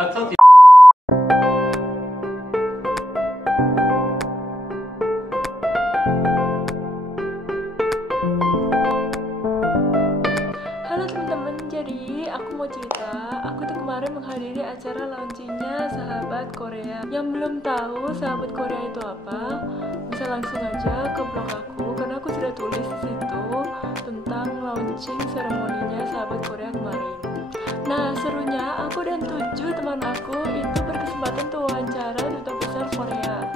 Atau Halo teman-teman, jadi aku mau cerita. Aku tuh kemarin menghadiri acara launchingnya Sahabat Korea. Yang belum tahu Sahabat Korea itu apa, bisa langsung aja ke blog aku karena aku sudah tulis di situ tentang launching seremoninya Sahabat Korea kemarin. Nah, serunya aku dan 7 teman aku itu berkesempatan tuh wawancara Duta Besar Korea.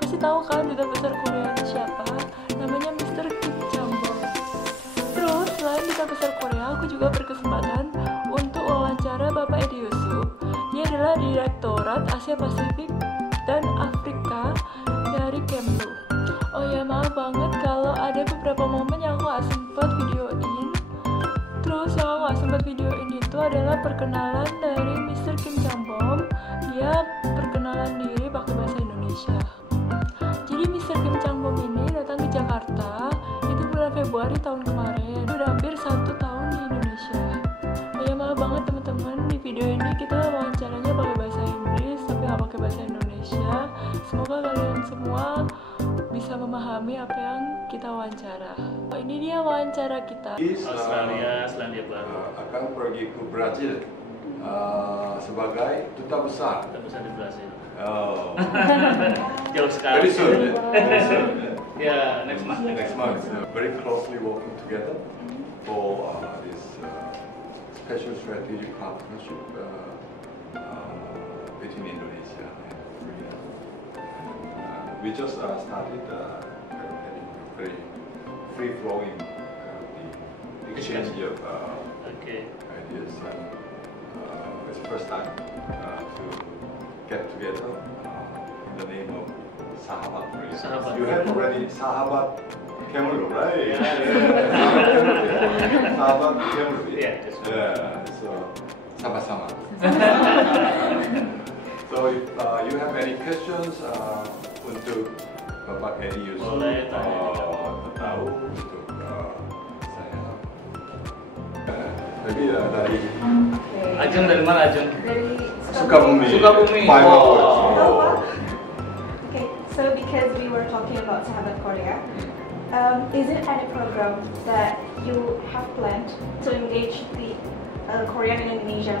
Pasti tahu kan Duta Besar Korea itu siapa? Namanya Mr.Kim. Terus selain Duta Besar Korea, aku juga berkesempatan untuk wawancara Bapak Edi Yusup. Dia adalah Direktur Asia Pasifik dan Afrika dari KEMLU. Oh ya, maaf banget kalau ada beberapa momen yang aku gak sempat videoin. Terus yang aku gak sempat videoin itu adalah perkenalan dari Mr.Kim. Dia perkenalan diri pakai bahasa Indonesia. Jadi Mr.Kim ini datang ke Jakarta itu bulan Februari tahun kemarin. Udah hampir 1 tahun di Indonesia. Oh ya, maaf banget teman-teman, di video ini kita wawancaranya pakai bahasa Inggris tapi nggak pakai bahasa Indonesia. Semoga kalian semua bisa memahami apa yang kita wawancara. Oh, ini dia wawancara kita. Selandia Baru akan pergi ke Brazil sebagai duta besar. Duta Besar di Brazil. Oh. Jauh sekali. Very soon. Very soon. Yeah, next month. Next month. Very closely working together for this special strategic partnership between Indonesia and Korea. We just started having very free-flowing the exchange of ideas. And it's the first time to get together in the name of Sahabat Korea. You have already Sahabat KEMLU, right? Sahabat KEMLU. Yeah. So sama-sama. So if you have any questions untuk Bapak Edi Yusup, tahu untuk saya. Jadi dari Ajeng dari mana Ajeng? Dari Sukabumi. Sukabumi. Okay, so because we were talking about Sahabat Korea, is it any program that you have planned to engage the Korean in Indonesia,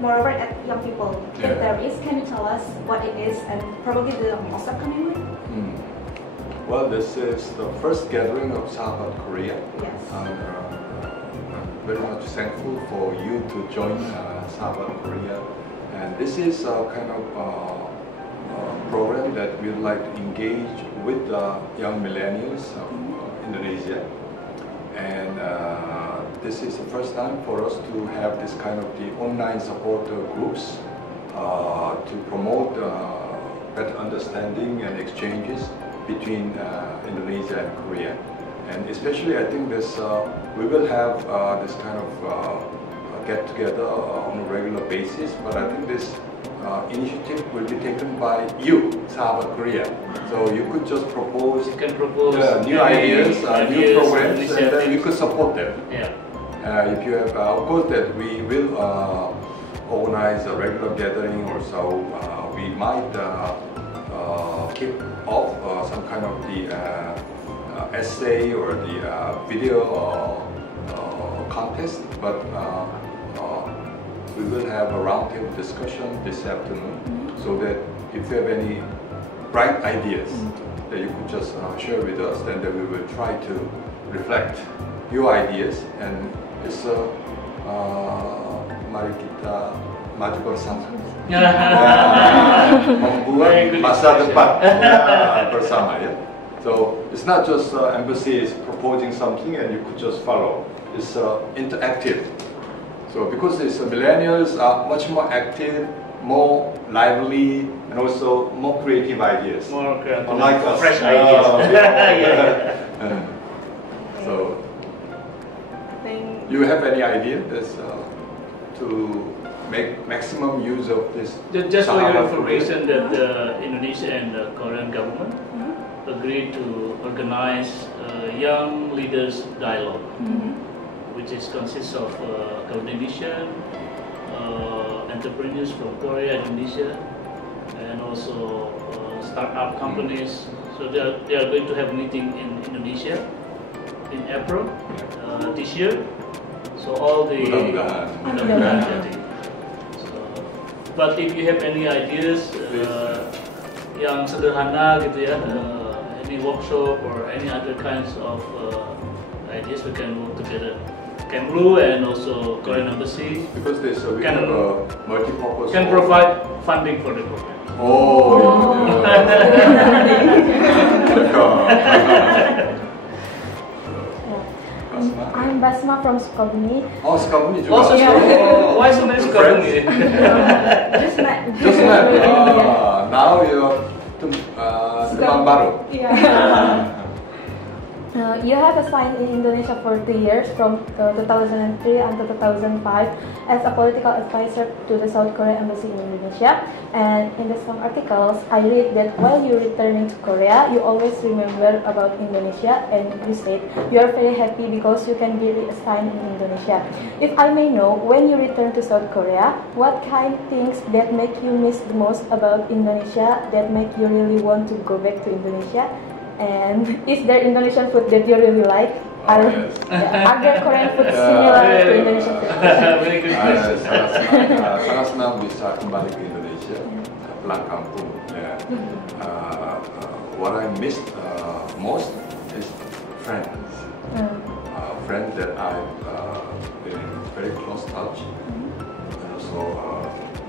moreover at young people? If there is, can you tell us what it is and probably the most upcoming one? Well, this is the first gathering of Sahabat Korea. Yes. I'm very much thankful for you to join Sahabat Korea. And this is a kind of program that we would like to engage with young millennials of Indonesia. And this is the first time for us to have this kind of the online support groups to promote better understanding and exchanges between Indonesia and Korea. And especially I think this we will have this kind of get together on a regular basis, but I think this initiative will be taken by you, Sahabat Korea. So you could just propose, new ideas, new programs, and then you could support them. If you have, of course, that we will organize a regular gathering or so. We might kick off some kind of the essay or the video contest, but we will have a roundtable discussion this afternoon, so that if you have any bright ideas that you could just share with us, then we will try to reflect your ideas, and it's mari kita maju bersama. Membuat masa depan bersama, ya. So it's not just embassy is proposing something and you could just follow. It's interactive. So because it's millennials are much more active, more lively, and also more creative ideas. More creative, unlike us. Fresh ideas. So, you have any idea to make maximum use of this? Just for your information, that the Indonesia and the Korean government agreed to organize young leaders dialogue, which consists of coordination and entrepreneurs from Korea, Indonesia, and also startup companies. So they are going to have a meeting in Indonesia in April this year. So all the but if you have any ideas yang sederhana gitu ya, any workshop or any other kinds of ideas, we can work together. KEMLU and also Korean Embassy because we have a multi-purpose. Can provide funding for the program. Oh, I'm Basma from Sukabumi. Oh, Sukabumi juga. Oh, why so many Sukabumi? Just met. Now you're teman baru. Yeah. You have assigned in Indonesia for 3 years, from 2003 until 2005, as a political advisor to the South Korea Embassy in Indonesia. And in some articles, I read that while you returning to Korea, you always remember about Indonesia, and you said you are very happy because you can be reassigned in Indonesia. If I may know, when you return to South Korea, what kind of things that make you miss the most about Indonesia, that make you really want to go back to Indonesia? And is there Indonesian food that you really like? Are there Korean food similar to Indonesian food? Very good question. Sangat senang bisa kembali ke Indonesia, pulang kampung. Yeah. What I missed most is friends. Friends that I've been in very close touch, and also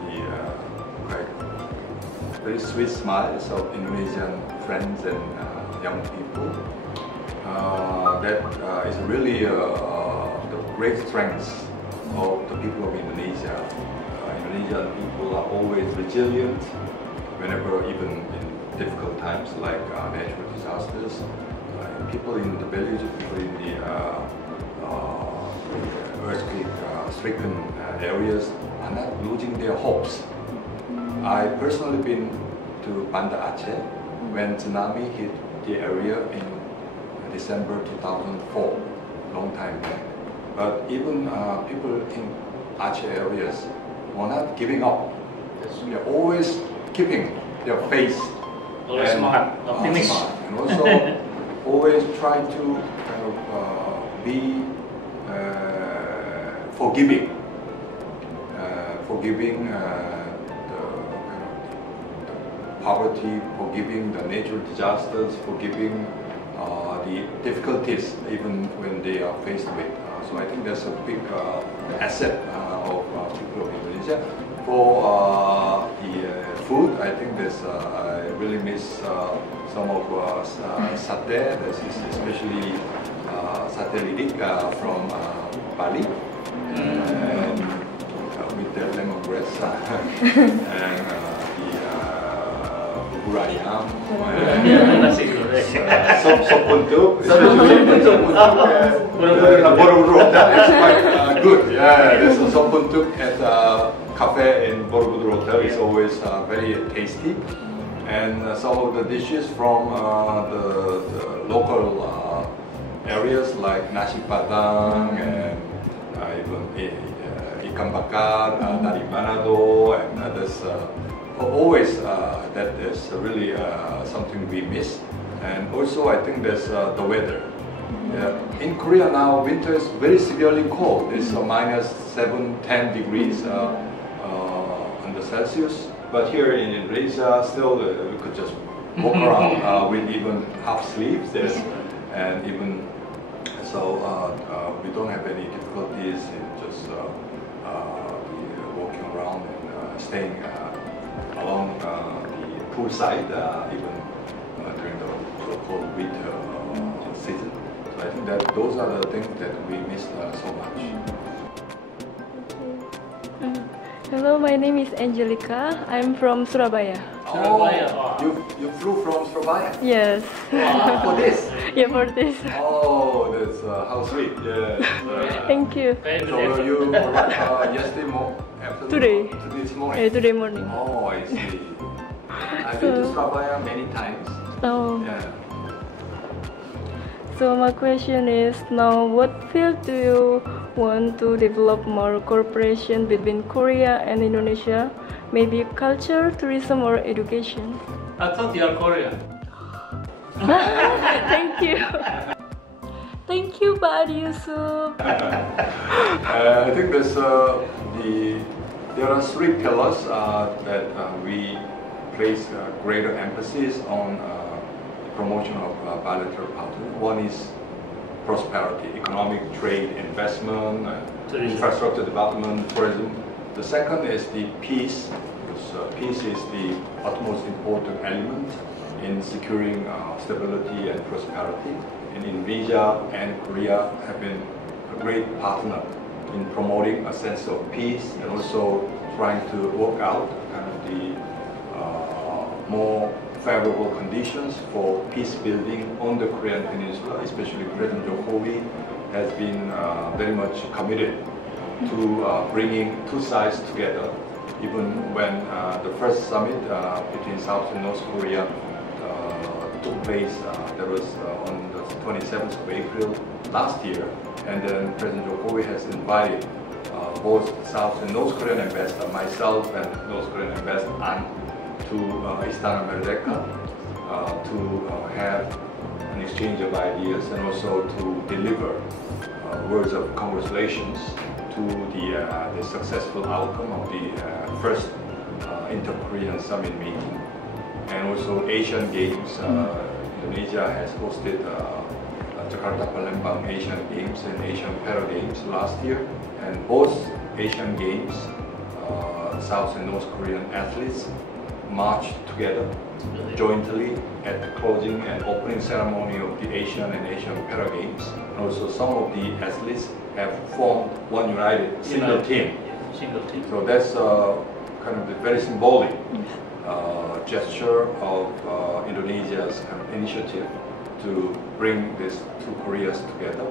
the quite very sweet smiles of Indonesian friends and young people. That is really the great strength of the people of Indonesia. Indonesian people are always resilient whenever, even in difficult times like natural disasters. People in the villages, people in the earthquake-stricken areas are not losing their hopes. I personally been to Banda Aceh when tsunami hit the area in December 2004, long time back. But even people in Aceh areas were not giving up. They're always keeping their faith. Always smart, optimistic. And also always try to be forgiving. Forgiving the poverty, forgiving the natural disasters, forgiving the difficulties even when they are faced with. So I think that's a big asset of people of Indonesia. For the food, I think I really miss some of satay, especially satay lidik from Bali, and with the lemongrass and bubur ayam, sop buntuk, Borobudur Hotel is quite good. Yeah, there's a sop buntuk at cafe in Borobudur Hotel is always very tasty, and some of the dishes from the local areas like nasi padang and even ikan bakar dari Manado, and others. Always that is really something we miss. And also I think there's the weather. In Korea now, winter is very severely cold. It's -7-10 degrees under Celsius. But here in Indonesia, still we could just walk around with even half sleeves. And even so, we don't have any difficulties in just walking around and staying along the poolside, even during the cold winter season. So I think that those are the things that we miss so much. Hello, my name is Angelica. I'm from Surabaya. Surabaya. You flew from Surabaya? Yes. For this? Yeah, for this. Oh, that's how sweet. Yes. Thank you. So you arrived yesterday afternoon? Today. This morning? Yeah, today morning. Oh, I see. I've been to Surabaya many times. Oh. Yeah. So my question is now, what field do you want to develop more cooperation between Korea and Indonesia, maybe culture, tourism, or education. I thought you are Korean. Thank you. Thank you, Pak Edi Yusup. I think there are three pillars that we place greater emphasis on promotion of bilateral partnership. One is prosperity, economic, trade, investment, infrastructure development, tourism. The second is the peace, because peace is the utmost important element in securing stability and prosperity. And Indonesia and Korea have been a great partner in promoting a sense of peace and also trying to work out kind of the more favorable conditions for peace building on the Korean Peninsula. Especially President Jokowi has been very much committed to bringing two sides together. Even when the first summit between South and North Korea took place, that was on the 27th of April last year, and then President Jokowi has invited both South and North Korean ambassador, myself and North Korean ambassador An, to Istana Merdeka to have an exchange of ideas and also to deliver words of congratulations to the successful outcome of the first inter-Korean summit meeting. And also Asian Games, Indonesia has hosted Jakarta Palembang Asian Games and Asian Para Games last year, and both Asian Games, South and North Korean athletes marched together jointly at the closing and opening ceremony of the Asian and Asian Para Games. And also some of the athletes have formed one united single team. So that's kind of the very symbolic gesture of Indonesia's kind of initiative to bring these two Koreas together.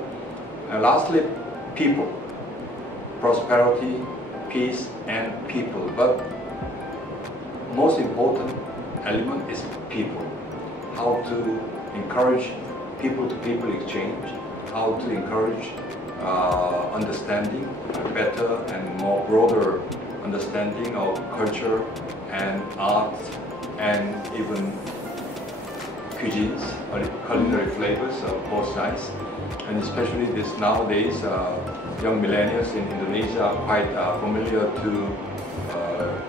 And lastly, people, prosperity, peace, and people. But most important element is people. How to encourage people-to-people exchange, how to encourage understanding, better and more broader understanding of culture and art and even cuisines, culinary flavors of both sides. And especially this nowadays, young millennials in Indonesia are quite familiar to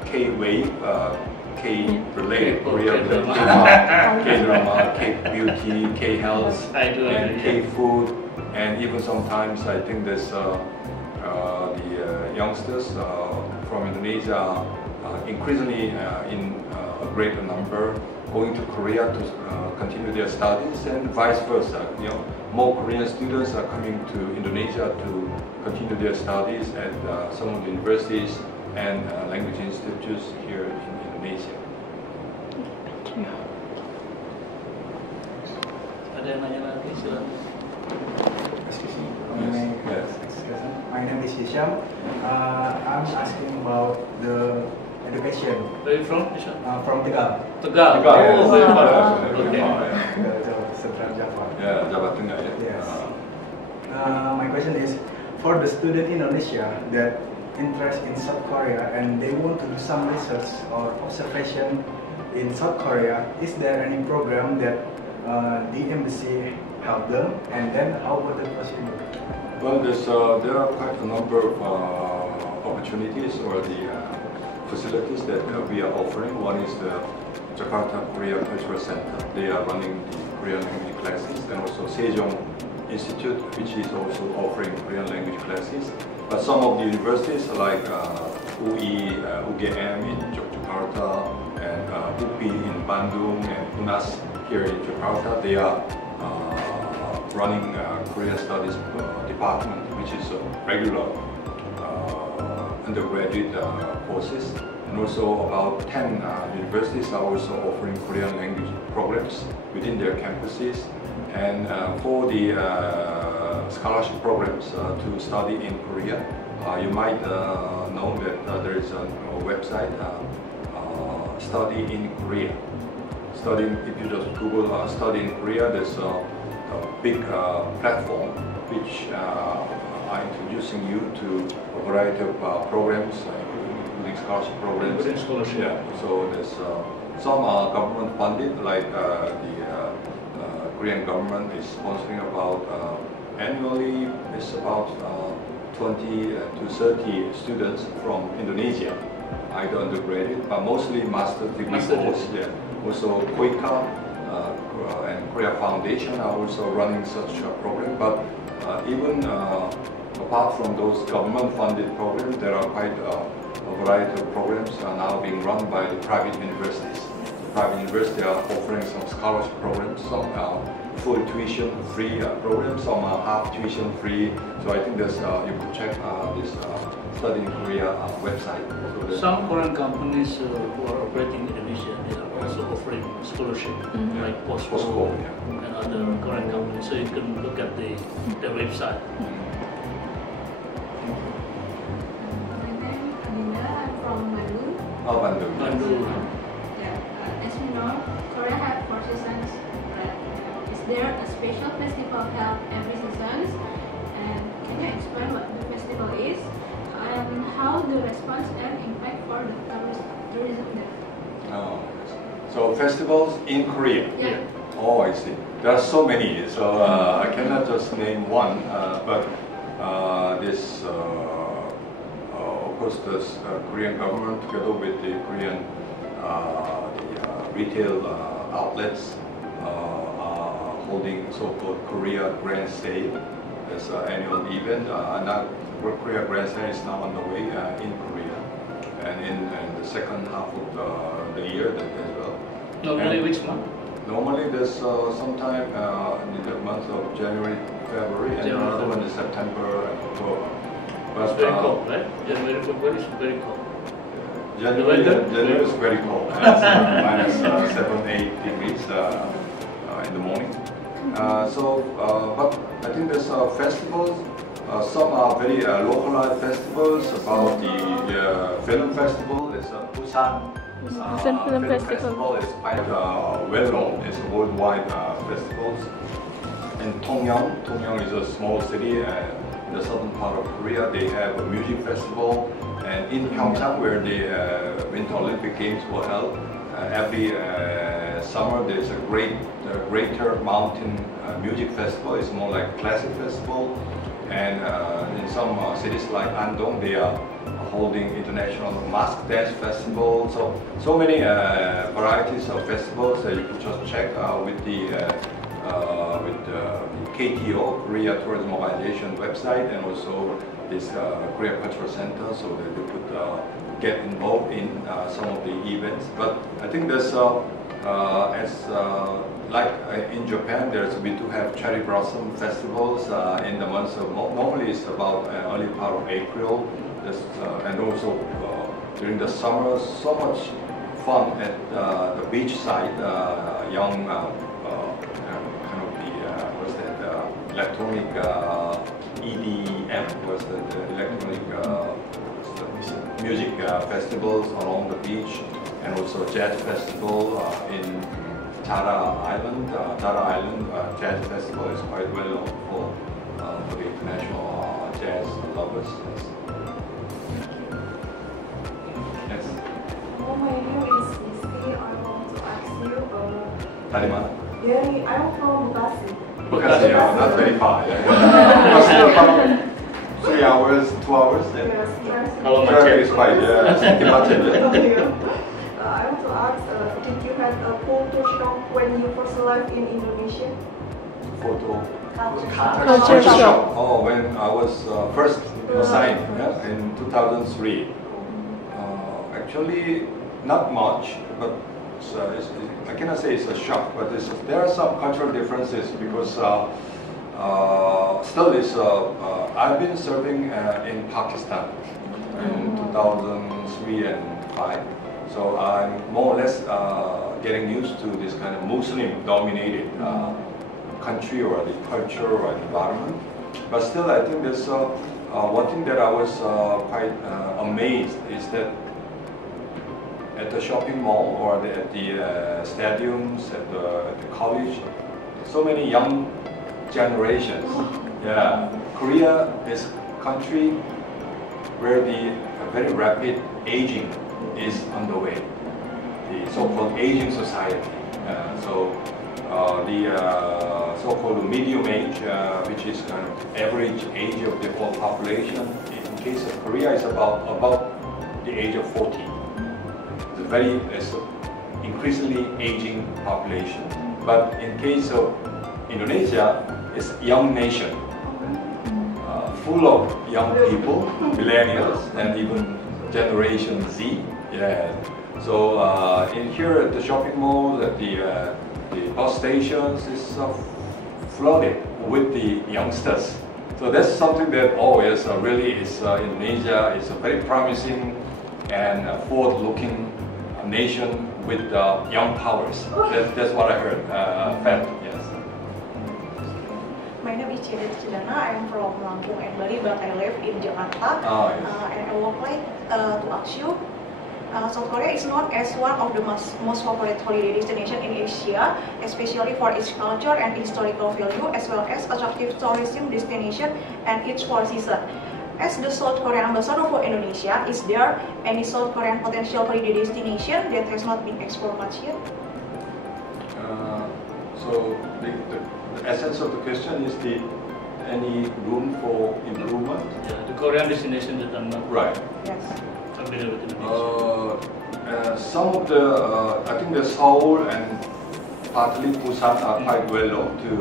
K-wave, K-related, Korea-related K-drama, K-beauty, K-health, and K-food, and even sometimes I think there's the youngsters from Indonesia increasingly in a greater number going to Korea to continue their studies, and vice versa. You know, more Korean students are coming to Indonesia to continue their studies at some of the universities and language institutes here in Indonesia. Thank you. Ada yang nanya lagi, silakan. My name is Hisham. I'm asking about the education. Where are you from, Ishan? From Tegal. Tegal. Oh, very far. Okay. Central Java. Yeah, Java Tengah. Yes. My question is, for the student in Indonesia that interest in South Korea and they want to do some research or observation in South Korea, is there any program that the embassy help them, and then how would the procedure? Well, there are quite a number of opportunities or the facilities that we are offering. One is the Jakarta Korea Cultural Center. They are running the Korean language classes, and also Sejong Institute, which is also offering Korean language classes. But some of the universities like UI, UGM in Yogyakarta, and UPI in Bandung, and UNAS here in Jakarta, they are running Korean Studies department, which is a regular undergraduate courses. And also about 10 universities are also offering Korean language programs within their campuses. And for the scholarship programs to study in Korea, you might know that there is a website, Study in Korea. If you just Google Study in Korea, there's a big platform which are introducing you to a variety of programs, including scholarship programs. Including scholarship. Yeah. So there's some government funded, like the Korean government is sponsoring about annually. It's about 20 to 30 students from Indonesia, either undergraduate, but mostly master degree course. Yeah. Also, KOICA and Korea Foundation are also running such a program. But even apart from those government-funded programs, there are quite a variety of programs are now being run by the private universities. The private universities are offering some scholarship programs, some are full tuition-free programs, some are half tuition-free. So I think there's you could check this Study in Korea website. So some Korean companies who are operating in Indonesia, they are also offering scholarship, like Korsel and other Korean companies. So you can look at their website. Oh, Bandung. As you know, Korea has 4 seasons. Is there a special festival held every season? And can you explain what the festival is? And how the response and impact for the tourism there? Oh, so festivals in Korea. Yeah. Oh, I see. There are so many, so I cannot just name one. But this, of course, the Korean government, together with the Korean retail outlets, are holding so-called Korea Grand Sale as an annual event. Korea Grand Sale is now on the way in Korea, and in the second half of the year as well. Normally, which month? Normally, there's sometime in the month of January, February, and another one is September and October. But, it's very cold, right? January, February is very cold. January is very cold. It's minus 7-8 degrees in the morning. But I think there's festivals. Some are very localized festivals. About the film festival, it's Busan. Busan Film Festival is quite well known. It's a worldwide festivals. In Tongyang is a small city in the southern part of Korea. They have a music festival, and in Pyeongchang, where the Winter Olympic Games were held, every summer there's a Greater Mountain Music Festival. It's more like a classic festival, and in some cities like Andong, they are holding international mask dance festival. So many varieties of festivals that you could just check with the KTO, Korea Tourism Organization website, and also this Korea Cultural Center, so that you could get involved in some of the events. But I think there's like in Japan, we do have cherry blossom festivals in the months of, normally it's about early part of April. And also during the summer, so much fun at the beach side. Young kind of the electronic EDM was the electronic music festivals along the beach, and also jazz festival in Chara Island. Chara Island Jazz Festival is quite well known for the international jazz lovers. My name is Rizky. I want to ask you. Dari mana? I'm from Bekasi. Bekasi, not very far. Still about 3 hours, 2 hours. Yes, Kalau traffic is quite macet. I want to ask, did you have a photo shock when you first arrived in Indonesia? Photo. Culture shock. Oh, when I was first assigned in 2003. Actually, not much, but I cannot say it's a shock, but there are some cultural differences because still I've been serving in Pakistan in 2003 and 5, so I'm more or less getting used to this kind of Muslim-dominated country or the culture or environment. But still, I think there's one thing that I was quite amazed is that at the shopping mall or at the stadiums, at the college, so many young generations. Yeah, Korea is a country where the very rapid aging is underway, the so-called aging society. The so-called medium age, which is kind of average age of the whole population, in case of Korea is about the age of 40. It's an increasingly aging population. But in case of Indonesia, it's a young nation, full of young people, millennials, and even Generation Z. Yeah. So in here at the shopping mall, at the bus stations, is flooded with the youngsters. So that's something that really is Indonesia is a very promising and forward-looking nation with young powers. That's what I heard. Felt, yes. My name is Chidana. I'm from Lampung and Bali, but I live in Jakarta. Yes. And I would like to ask you, South Korea is known as one of the most popular holiday destination in Asia, especially for its culture and historical value, as well as attractive tourism destination and its four seasons. As the South Korean ambassador for Indonesia, is there any South Korean potential holiday destination that has not been explored much yet? So the essence of the question is any room for improvement? Yeah, the Korean destination that are not Right. Yes. familiar with Indonesia. Some of I think the Seoul and partly Busan are quite well known to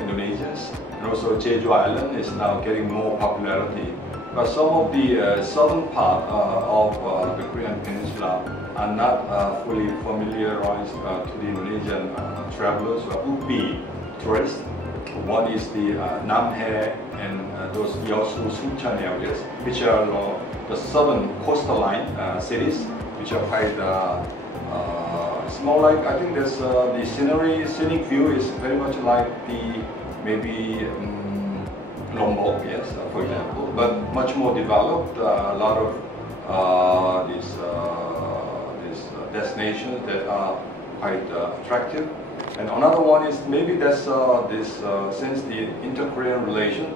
Indonesians, and also Jeju Island is now getting more popularity. But some of the southern part of the Korean Peninsula are not fully familiarized to the Indonesian travelers or would-be tourists. One is the Namhae and those Yeosu, Suncheon areas, which are the southern coastline cities, which are quite. It's more like, I think there's the scenic view is very much like the maybe Lombok, yes, for example, but much more developed. A lot of these destinations that are quite attractive. And another one is maybe that's since the inter-Korean relation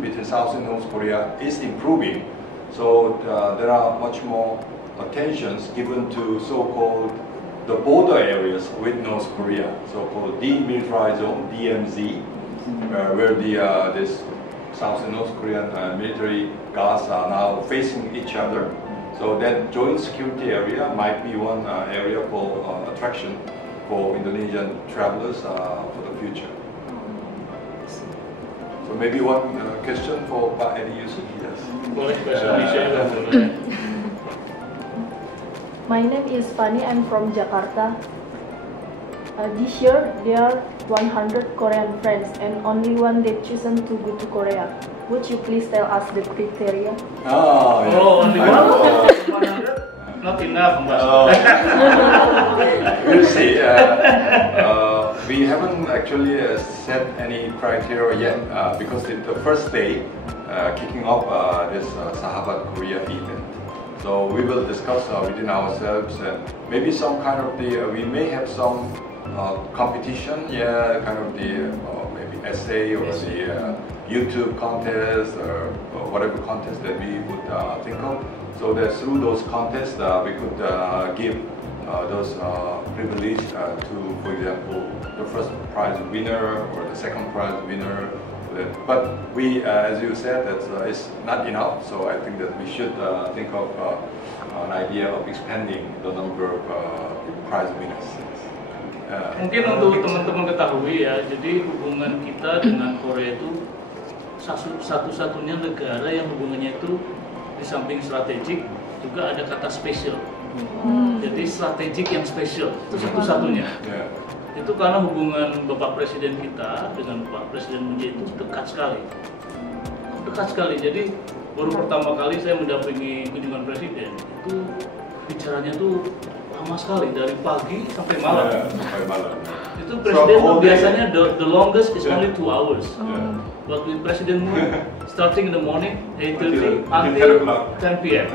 between South and North Korea is improving, so there are much more attentions given to so-called the border areas with North Korea, so-called demilitarized zone (DMZ), where this South and North Korean military guards are now facing each other. So that joint security area might be one area for attraction for Indonesian travelers for the future. So maybe one question for Bapak Edi Yusup. Yes. Boleh bahasa Indonesia juga boleh. My name is Fanny. I'm from Jakarta. This year there are 100 Korean friends and only one they chosen to go to Korea. Would you please tell us the criteria? Oh, yeah. Oh, only 100? Not enough, We'll see. We haven't actually set any criteria yet because it's the first day kicking off this Sahabat Korea event. So we will discuss within ourselves and maybe some kind of we may have some competition, kind of maybe essay or the YouTube contest or whatever contest that we would think of. So that through those contests we could give those privilege to, for example, the first prize winner or the second prize winner. But we, as you said, it's not enough. So I think that we should think of an idea of expanding the number of prize winners. Mungkin untuk teman-teman ketahui ya, jadi hubungan kita dengan Korea itu satu-satunya negara yang hubungannya itu di samping strategik juga ada kata spesial. Jadi strategik yang spesial itu satu-satunya. Itu karena hubungan Bapak Presiden kita dengan Pak Presiden Moon itu dekat sekali. Jadi baru pertama kali saya mendampingi kunjungan Presiden itu bicaranya tuh lama sekali dari pagi sampai malam. Itu Presiden tuh biasanya the longest is only 2 hours. But with President Moon, starting in the morning 8:30 until 10 p.m.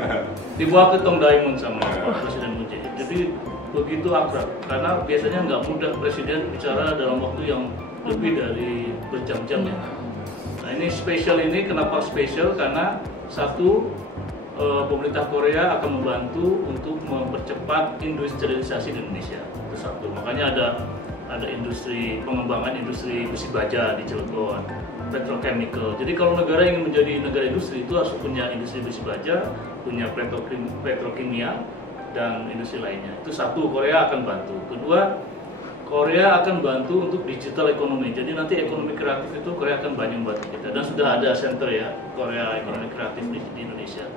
dibawa ke Tongdaemun sama Presiden Moon. Jadi begitu akrab, karena biasanya nggak mudah Presiden bicara dalam waktu yang lebih dari berjam-jam ya. Nah Nah ini spesial ini kenapa spesial? Karena satu, pemerintah Korea akan membantu untuk mempercepat industrialisasi di Indonesia. Itu satu. Makanya ada industri pengembangan industri besi baja di Cilegon, petrochemical. Jadi kalau negara ingin menjadi negara industri itu harus punya industri besi baja, punya petrokimia dan industri lainnya. Itu satu, Korea akan bantu. Kedua, Korea akan bantu untuk digital ekonomi. Jadi nanti ekonomi kreatif itu Korea akan banyak membantu kita. Dan sudah ada center ya, Korea ekonomi kreatif di Indonesia.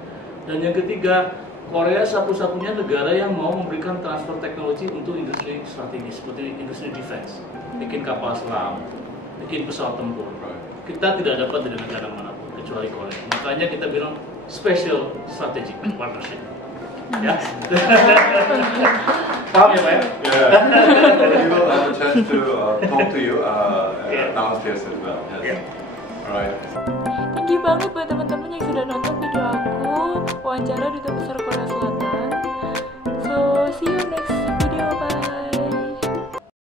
Dan yang ketiga, Korea satu-satunya negara yang mau memberikan transfer teknologi untuk industri strategis seperti industri defense, bikin kapal selam, bikin pesawat tempur. Kita tidak dapat dari negara manapun kecuali Korea. Makanya kita bilang special strategic partnership. Ya. Paham ya Pak? Yeah. We will have a chance to talk to you downstairs as well. Yes. Alright. Thank you banget buat teman-teman yang sudah nonton video aku wawancara Duta Besar Korea Selatan. So see you next